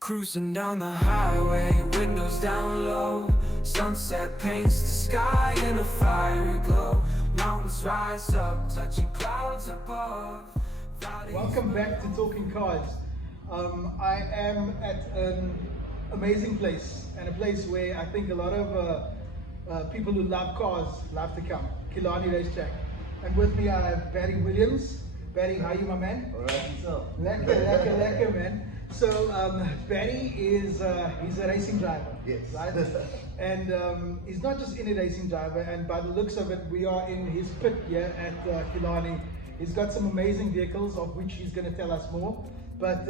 Cruising down the highway, windows down low. Sunset paints the sky in a fiery glow. Mountains rise up, touching clouds above. Welcome back to Talking Cars. I am at an amazing place, and a place where I think a lot of people who love cars love to come. Killarney Racetrack. And with me I have Barry Williams. Barry, how are you, my man? Alright, yourself. Lekker, man. So Barry is he's a racing driver, Yes. right? And he's not just any racing driver. And by the looks of it, we are in his pit here at Killarney. He's got some amazing vehicles, of which he's going to tell us more. But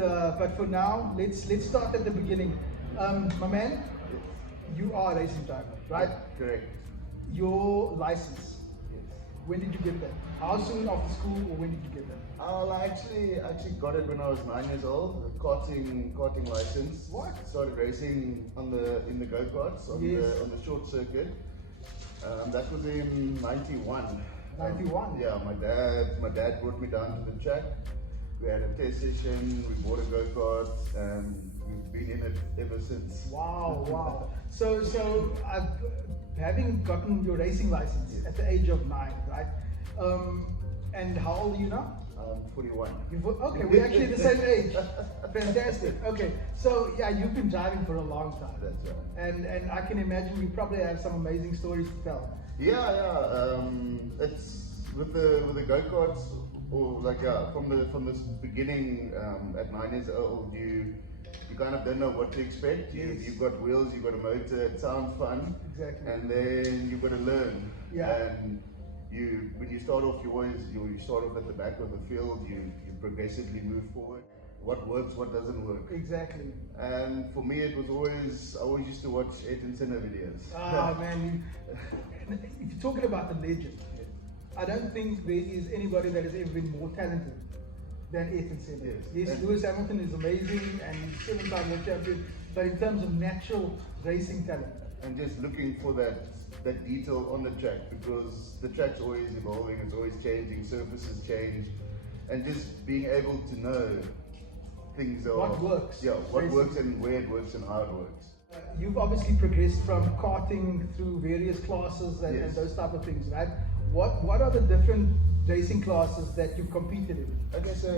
for now, let's start at the beginning. My man, you are a racing driver, right? Correct. Your license. Yes. When did you get that? How soon after school, or when did you get that? I actually got it when I was 9 years old. A karting license. What? Started racing in the go-karts on Yes. the short circuit. That was in 91. 91? Yeah, my dad brought me down to the track. We had a test session. We bought a go-kart, and we've been in it ever since. Wow. So having gotten your racing license at the age of 9, right? And how old are you now? I'm 41. Okay, we're actually the same age. Fantastic. Okay, so yeah, you've been driving for a long time. That's right. And I can imagine you probably have some amazing stories to tell. Yeah. It's with the go-karts, or like from the beginning. At 9 years old, you kind of don't know what to expect. You've got wheels, you've got a motor. It sounds fun. Exactly. And then you've got to learn. Yeah. And when you start off, you start off at the back of the field. You progressively move forward. What works, what doesn't work. Exactly. And for me, I always used to watch Ayrton Senna videos. Ah, man, if you're talking about the legend, I don't think there is anybody that has ever been more talented than Ayrton Senna. Yes, Lewis Hamilton is amazing and he's 7-time world champion, but in terms of natural racing talent. And just looking for that detail on the track, because the track's always evolving, it's always changing, surfaces change, and just being able to know things are What works. Yeah, what Racing. works and where it works and how it works. You've obviously progressed from karting through various classes and, Yes. and those type of things, right? What are the different racing classes that you've competed in? Okay, so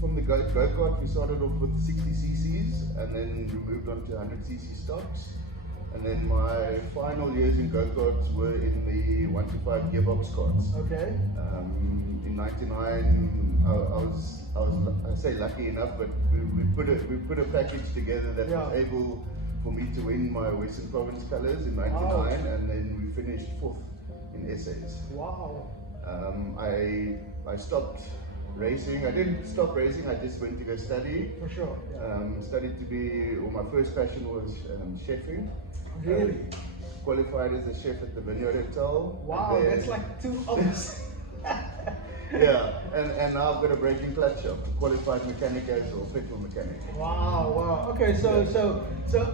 from the go-kart, we started off with 60 cc's, and then we moved on to 100 cc stocks. And then my final years in go-karts were in the 1 to 5 gearbox karts. Okay. In '99, I say lucky enough, but we put a package together that was able for me to win my Western Province colours in '99, and then we finished 4th in essays. Wow. I stopped racing. I didn't stop racing. I just went to go study. For sure. Studied to be. Well, my first passion was chefing. Really? Qualified as a chef at the Vineyard Hotel. Wow, that's like two opposites. Yeah, and now I've got a braking clutch shop, qualified mechanic as or petrol mechanic. Wow. Okay, so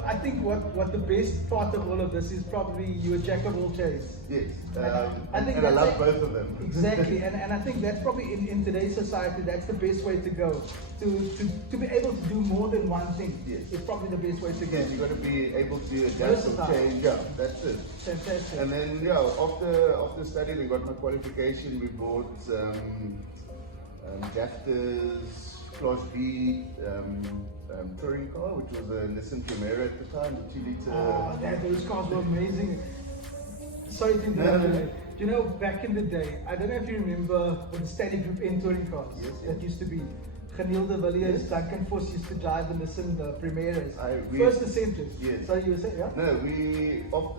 I think what the best part of all of this is probably you're a jack of all trades. Yes, I think and I that's love both of them. Exactly, and I think that's probably in today's society, that's the best way to go. To be able to do more than one thing is probably the best way to go. Yes, you've got to be able to adjust and change. Yeah, that's it. Fantastic. And then after studying and got my qualification, we bought Jafters Class B touring car, which was a Nissan Primera at the time, the 2 litre. Those cars were amazing. Sorry to interrupt you. You know, back in the day, I don't know if you remember with the Steady Group N touring cars that used to be. Geniel de Villiers, Duncan Foss used to drive the Nissan Primeras. First Ascenters. Yes. Sorry, you were saying, yeah? No,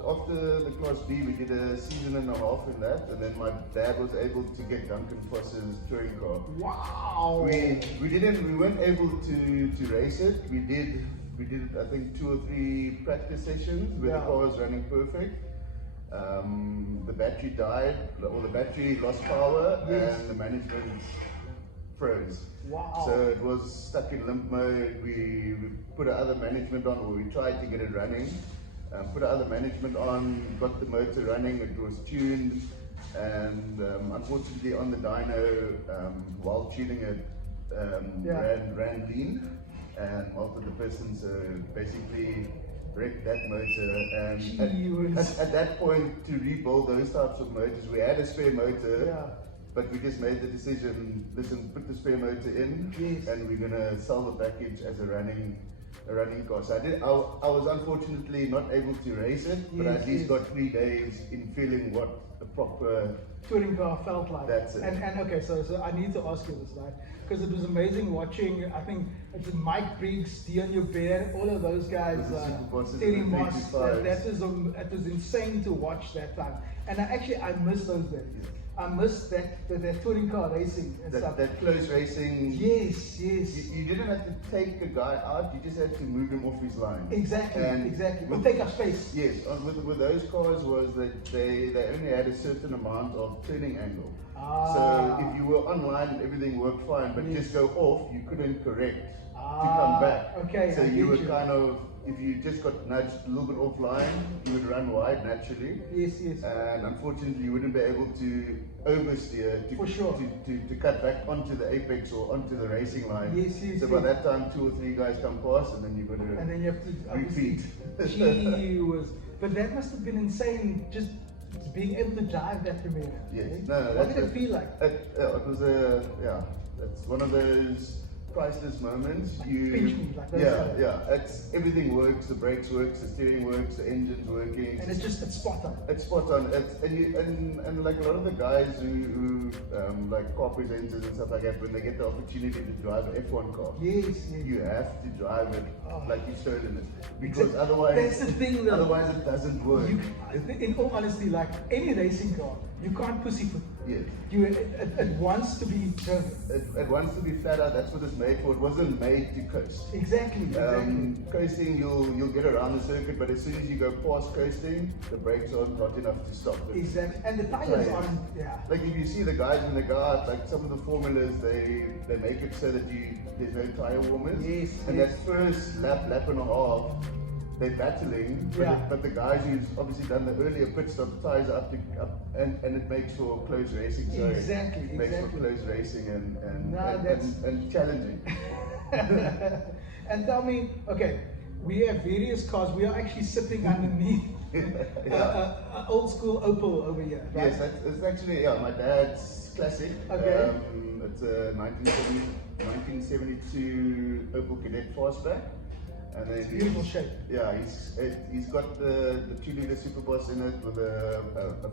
after the Class B, we did a season and a half in that, and then my dad was able to get Duncan Foss's touring car. Wow! We weren't able to race it. We did I think 2 or 3 practice sessions where the car was running perfect. The battery died, or the battery lost power, and the management froze. Wow. So it was stuck in limp mode. We put other management on, or we tried to get it running. Put other management on, got the motor running, it was tuned, and unfortunately on the dyno, while tuning it, ran lean. and melted the piston, so basically wrecked that motor. And at that point, to rebuild those types of motors, we had a spare motor, but we just made the decision, listen, put the spare motor in, and we're gonna sell the package as a running car. So I was unfortunately not able to race it, but I at least got 3 days in feeling what a proper touring car felt like. That's it. And okay, so I need to ask you this, right? Because it was amazing watching, I think it's Mike Briggs, Dion Hubert, all of those guys, Terry Moss, that was insane to watch that time. And I miss those days. I miss that touring car racing and stuff. That close racing. Yes. You didn't have to take a guy out, you just had to move him off his line. Exactly. Or take up space. Yes, with those cars was that they only had a certain amount of turning angle. So if you were online, everything worked fine, but just go off, you couldn't correct to come back. Okay. So you were kind of, if you just got nudged a little bit offline, you would run wide naturally. Yes. And unfortunately, you wouldn't be able to oversteer to cut back onto the apex or onto the racing line. Yes. So by that time, 2 or 3 guys come past, and then you've got to and then you have to repeat. But that must have been insane, just being able to drive that Premiere. Yes. Right? No, what did it feel like? It was it's one of those priceless moments. Pinch me, like those It's everything works. The brakes works, the steering works, the engine's working. And it's spot on. It's spot on. And like a lot of the guys who like car presenters and stuff like that, when they get the opportunity to drive an F1 car, you have to drive it like you've stolen it, because otherwise that's the thing, though. Otherwise it doesn't work. In all honesty, like any racing car, you can't pussyfoot. Yes. It wants to be driven. It wants to be flat out. That's what it's made for. It wasn't made to coast. Exactly. Coasting, you'll get around the circuit, but as soon as you go past coasting, the brakes aren't hot enough to stop it. Exactly. And the tires aren't. Like if you see the guys when they go out, like some of the formulas, they make it so that there's no tire warmers. Yes. And that first lap and a half, they're battling, but the guys who's obviously done the earlier pit stop, ties up and it makes for close racing. So Exactly. It makes for close racing and challenging. And tell me, okay, we have various cars. We are actually sitting underneath an old school Opel over here. Right? Yes, it's actually my dad's classic. Okay. It's a 1972 Opel Cadet Fastback. And then it's beautiful shape. Yeah, he's got the 2-liter Superboss in it with a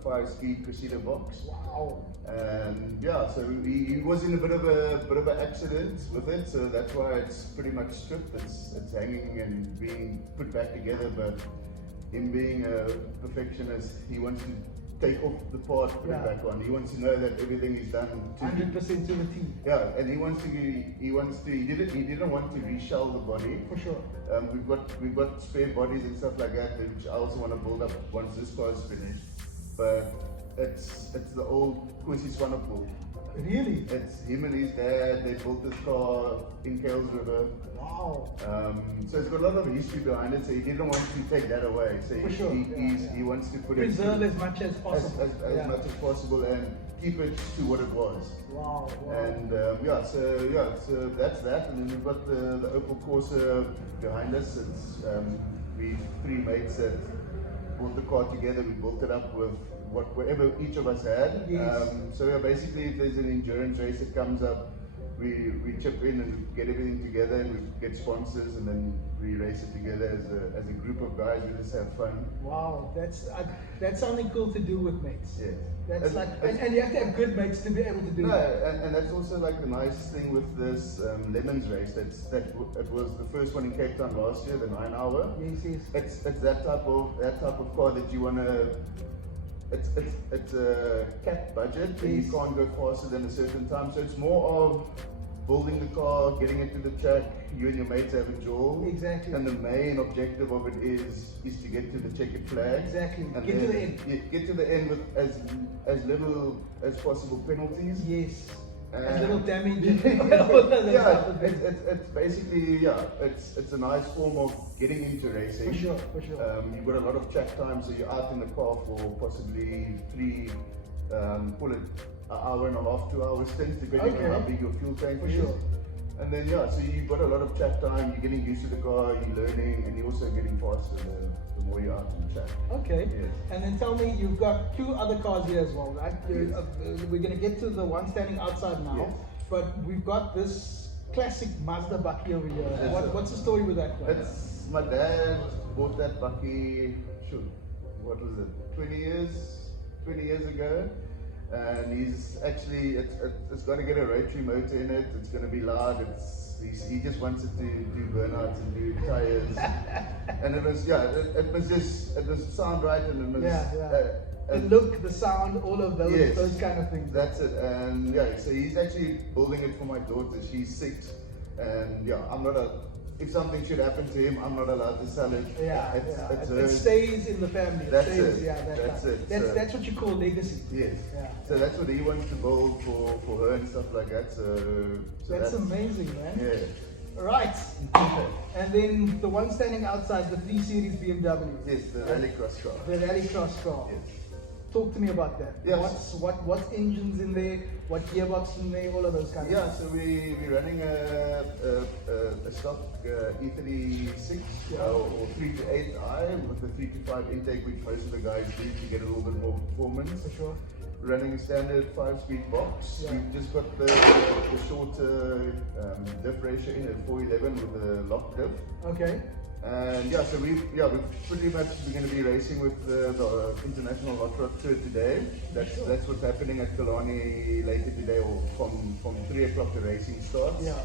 5-speed Crusader box. Wow. And so he was in a bit of an accident with it, so that's why it's pretty much stripped. It's hanging and being put back together. But him being a perfectionist, he wants to take off the part, put it back on. He wants to know that everything is done 100% to the T. Yeah, and he didn't want to reshell the body. For sure. We've got spare bodies and stuff like that, which I also want to build up once this car is finished. But it's the old Kwesi Swanepoel. Really? It's him and his dad. They built this car in Kales River. Wow. So it's got a lot of history behind it. So he didn't want to take that away. So for sure. He wants to put preserve as much as possible. As much as possible and keep it to what it was. Wow. And so that's that. And then we've got the Opel Corsa behind us. It's we 3 mates that brought the car together. We built it up with whatever each of us had. Yes. Basically, if there's an endurance race that comes up, we chip in and get everything together, and we get sponsors, and then we race it together as a group of guys. We just have fun. Wow, that's something cool to do with mates. Yeah. That's and you have to have good mates to be able to do that. And that's also like the nice thing with this Lemons race. It was the first one in Cape Town last year, the 9-hour. Yes. It's that type of car that you wanna. It's a capped budget, and you can't go faster than a certain time. So it's more of building the car, getting it to the track. You and your mates have a jaw. Exactly. And the main objective of it is to get to the checkered flag. Exactly. And Get to the end. Get to the end with as little as possible penalties. Yes. As little damage. It's basically it's a nice form of getting into racing. For sure. You've got a lot of track time, so you're out in the car for possibly 3, call it an hour and a half, 2 hour stints, depending on how big your fuel tank is. Sure. And then yeah, so you've got a lot of track time, you're getting used to the car, you're learning, and you're also getting faster the more you're out on the track. Okay. Yes. And then tell me, you've got 2 other cars here as well, right? Yes. We're going to get to the one standing outside now, Yes. but we've got this classic Mazda Bucky over here. Yes. What's the story with that one? It's my dad bought that Bucky, what was it, 20 years ago. And he's actually, it's got to get a rotary motor in it, it's going to be loud, he just wants it to do burnouts and do tires. And it was, yeah, it was sound right, and it was, the look, the sound, all of those, yes, those kind of things. That's it. And yeah, so he's actually building it for my daughter, she's 6. And yeah, if something should happen to him, I'm not allowed to sell it. It stays in the family. That's stays, it. Yeah, That's it. That's what you call legacy. Yes. Yeah. So that's what he wants to build for her and stuff like that. So that's amazing, man. Yeah. Right. And then the one standing outside, the 3 Series BMW. Yes, the rallycross car. The rallycross car. Yes. Talk to me about that. Yes. What engines in there? What gearbox in there? All of those kind of things. So we're running a stock E36 or 3-8i with the 3-5 intake, which most of the guys do to get a little bit more performance. For sure. Running a standard 5-speed box. Yeah. We've just got the shorter diff ratio in at 411 with a lock diff. Okay. And yeah, so we're pretty much going to be racing with the International Hot Rod Tour today. That's what's happening at Killarney later today, or from 3 o'clock the racing starts. Yeah.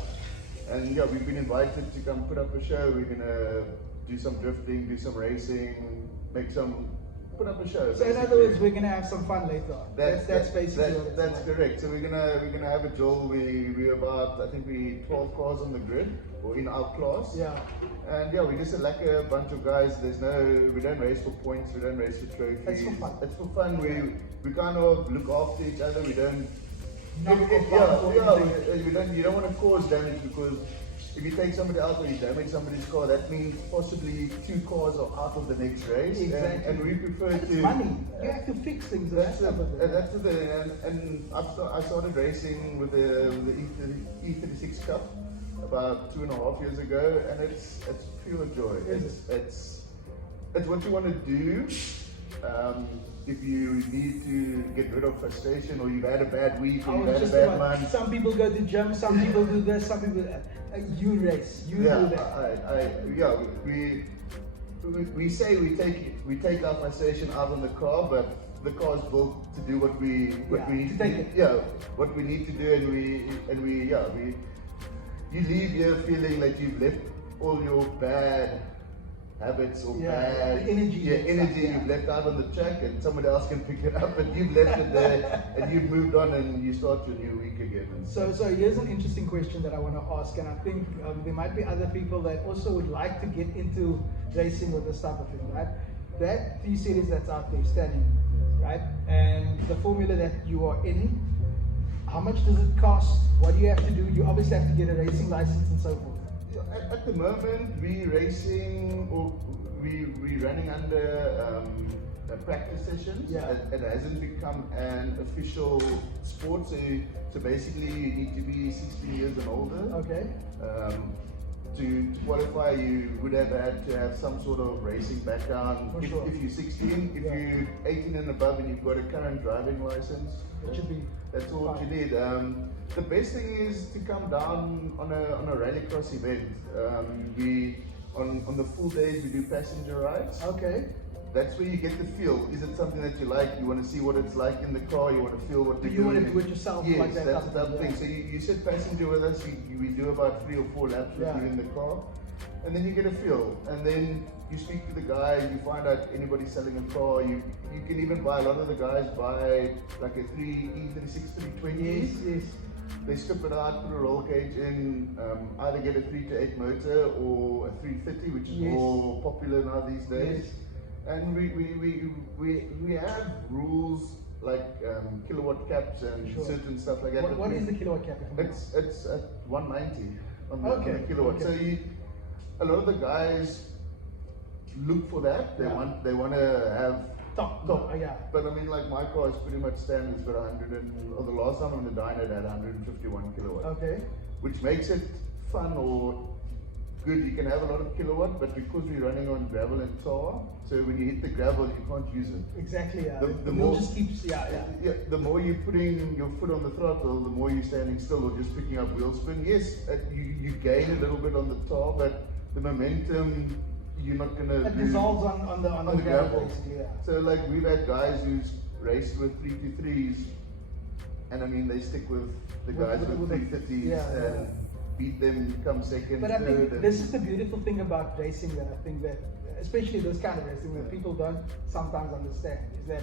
And yeah, we've been invited to come put up a show. We're gonna do some drifting, do some racing, put up a show. So in other words, we're gonna have some fun later on. That's basically what it's that's like. correct. So we're gonna have a duel. We're about, I think we 12 cars on the grid, or in our class. Yeah. And yeah, we just like a bunch of guys. We don't race for points. We don't race for trophies. It's for fun. It's for fun. We kind of look after each other. We don't. You don't want to cause damage, because if you take somebody out or you damage somebody's car, that means possibly 2 cars are out of the next race. Exactly. And we prefer it's to. money. You have to fix things. That's the thing. And I started racing with the E36 Cup about 2.5 years ago, and it's pure joy. It's what you want to do. If you need to get rid of frustration, or you've had a bad week, or you've had a bad month. Some people go to gym, some people do this, some people you race, you do that. We say we take our frustration out on the car, but the car is built to do what we need to do. Yeah, what we need to do, and you leave here feeling like you've left all your bad habits or bad energy you've left out on the track, and somebody else can pick it up, and you've left it there, and you've moved on, and you start your new week again. So here's an interesting question that I want to ask, and I think there might be other people that also would like to get into racing with this type of thing, right? That 3 Series that's out there standing, right, and the formula that you are in, how much does it cost? What do you have to do? You obviously have to get a racing license and so forth. At the moment, we racing, or we running under practice sessions. Yeah. It hasn't become an official sport, so basically you need to be 16 years and older. Okay. To qualify, you would have had to have some sort of racing background. For sure. If you're 16, if you're 18 and above, and you've got a current driving license, It should be. that's all what you need. The best thing is to come down on a rallycross event. On the full days we do passenger rides. Okay. That's where you get the feel. Is it something that you like? You want to see what it's like in the car. You want to feel what Do you're you doing. want to do it yourself? Yes, like that that's type the of thing. So you sit passenger with us. We do about 3 or 4 laps with you in the car, and then you get a feel. And then you speak to the guy. You find out anybody's selling a car. You can even buy. A lot of the guys buy like a E36 320. Yes. They strip it out, put a roll cage in, either get a 3-8 motor or a 330, which is more popular now these days. Yes. And we have rules like kilowatt caps and certain stuff like that. What is the kilowatt cap? It's at 190 on the kilowatt. Okay. So a lot of the guys look for that. They want to have top. Yeah. But I mean, like my car is pretty much standard. It's got 100 or the last time on the dyno it had 151 kilowatt. Okay. which makes it fun or good. You can have a lot of kilowatt, but because we're running on gravel and tar, so when you hit the gravel, you can't use it. Exactly. Yeah. The The more- wheel just keeps. Yeah. The more you're putting your foot on the throttle, the more you're standing still or just picking up wheel spin. Yes, you gain a little bit on the tar, but the momentum, you're not going to It dissolves on the gravel, basically. Yeah. So like we've had guys who's raced with 323s, and I mean they stick with the guys with 330s and beat them, come second, But I third. think this is the beautiful thing about racing that I think that, especially this kind of racing, that people don't sometimes understand, is that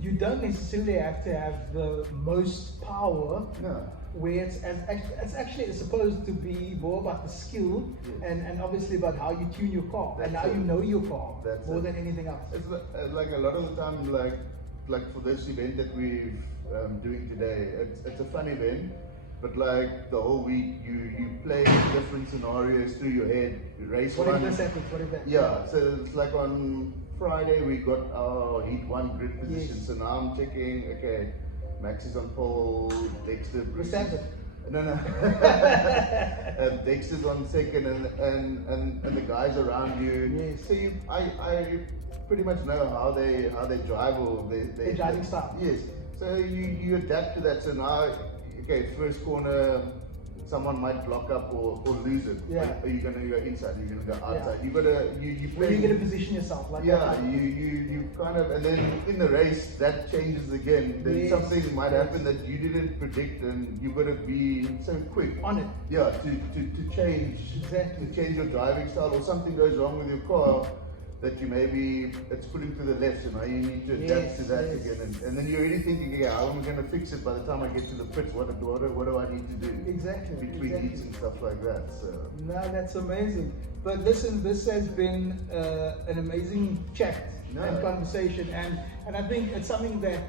you don't necessarily have to have the most power. No. Where it's actually supposed to be more about the skill and obviously about how you tune your car and how you know your car more than anything else. It's like a lot of the time, like for this event that we're doing today, it's a fun event, but like the whole week you play different scenarios through your head. You race What if one. this happens? What if that? Yeah, so it's like on Friday we got our heat 1 grid position. Yes. So now I'm checking, okay, Max is on pole, Dexter, Bruce. Verstappen. No. Dexter's on second, and the guys around you. Yes. So I pretty much know how they drive or The driving style. Yes. So you adapt to that. So now, okay, first corner, someone might block up or lose it. Yeah. Are you going to go inside? Are you going to go outside? Yeah. You got to you Where play. you going to position yourself? Like Yeah, that. you kind of, and then in the race that changes again. Then Yes. something might happen that you didn't predict, and you've got to be so quick On it. Yeah, to change, Exactly. to change your driving style, or something goes wrong with your car that you maybe it's pulling to the left, so now you need to adapt to that again, and then you're already thinking, yeah, how am I going to fix it by the time I get to the pits? What do I need to do? Exactly. Between heats and stuff like that. So. No, that's amazing. But listen, this has been an amazing chat and conversation, and I think it's something that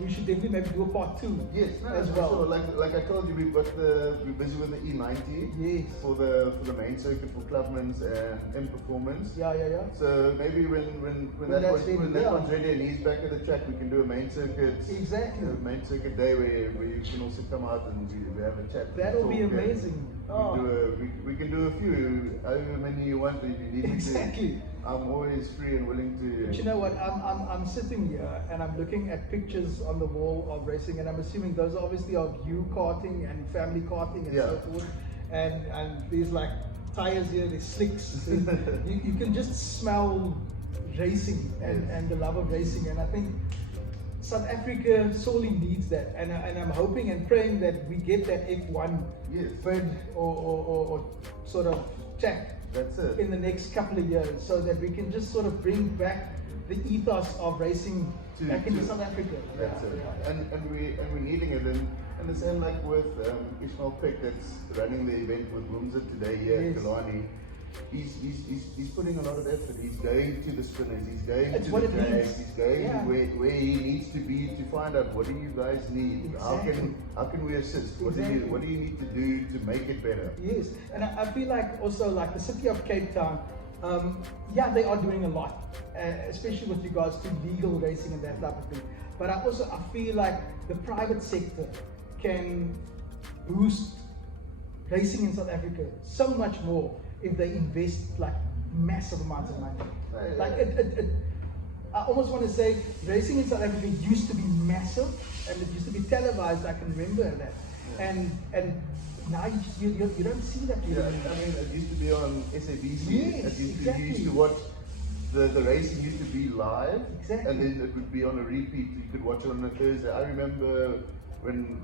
we should definitely maybe do a part 2. Yes, as for well. sure. Like I told you, we're busy with the E90 Yes. for the main circuit for Clubman's and M Performance. Yeah. So maybe when that one's ready and he's back at the track, we can do a main circuit. Exactly. Main circuit day where you can also come out and we have a chat. That'll be talk, amazing. We can do a few, however many you want, if you need me to. Exactly. I'm always free and willing to. But you know what? I'm sitting here and I'm looking at pictures on the wall of racing, and I'm assuming those are obviously of you karting and family karting and so forth. And there's like tires here, there's slicks. you can just smell racing and the love of racing. And I think South Africa sorely needs that. And I'm hoping and praying that we get that F1 bid or sort of track. That's it. In the next couple of years, so that we can just sort of bring back the ethos of racing back into South Africa. That's it. And we're needing it. And the same like with Ishmael Peck that's running the event with Wimser today here at Killarney. He's putting a lot of effort. He's going to the spinners. He's going It's to what the it drags. needs. He's going where he needs to be to find out what do you guys need. Exactly. How can we assist? What Exactly. do you need to do to make it better? Yes, and I feel like also like the city of Cape Town, they are doing a lot, especially with regards to legal racing and that type of thing. But I feel like the private sector can boost racing in South Africa so much more if they invest like massive amounts of money. Like I almost want to say racing in South Africa used to be massive and it used to be televised. I can remember that, and now you don't see that. Yeah, I mean it used to be on SABC. Yes, You exactly. used to watch the racing used to be live, Exactly. and then it would be on a repeat. You could watch it on a Thursday. I remember when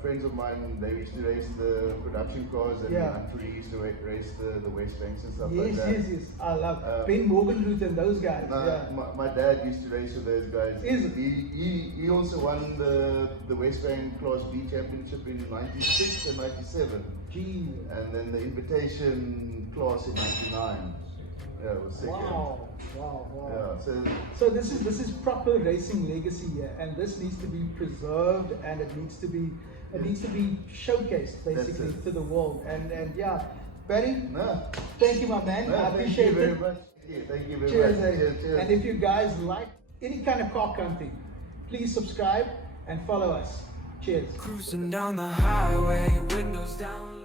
friends of mine, they used to race the production cars, and we used to race the West Banks and stuff like that. Yes. I love Ben Morgenroot and those guys. My dad used to race with those guys. Is it? He also won the West Bank Class B championship in '96 and '97. Gee. And then the invitation class in '99. Yeah, it was sick. Wow. Yeah, So this is proper racing legacy here, and this needs to be preserved, and it needs to be showcased basically to the world. And Barry, thank you, my man. I appreciate thank you very it. much. Thank you very Cheers, much. eh? And if you guys like any kind of car country, please subscribe and follow us. Cheers. Cruising down the highway, windows down.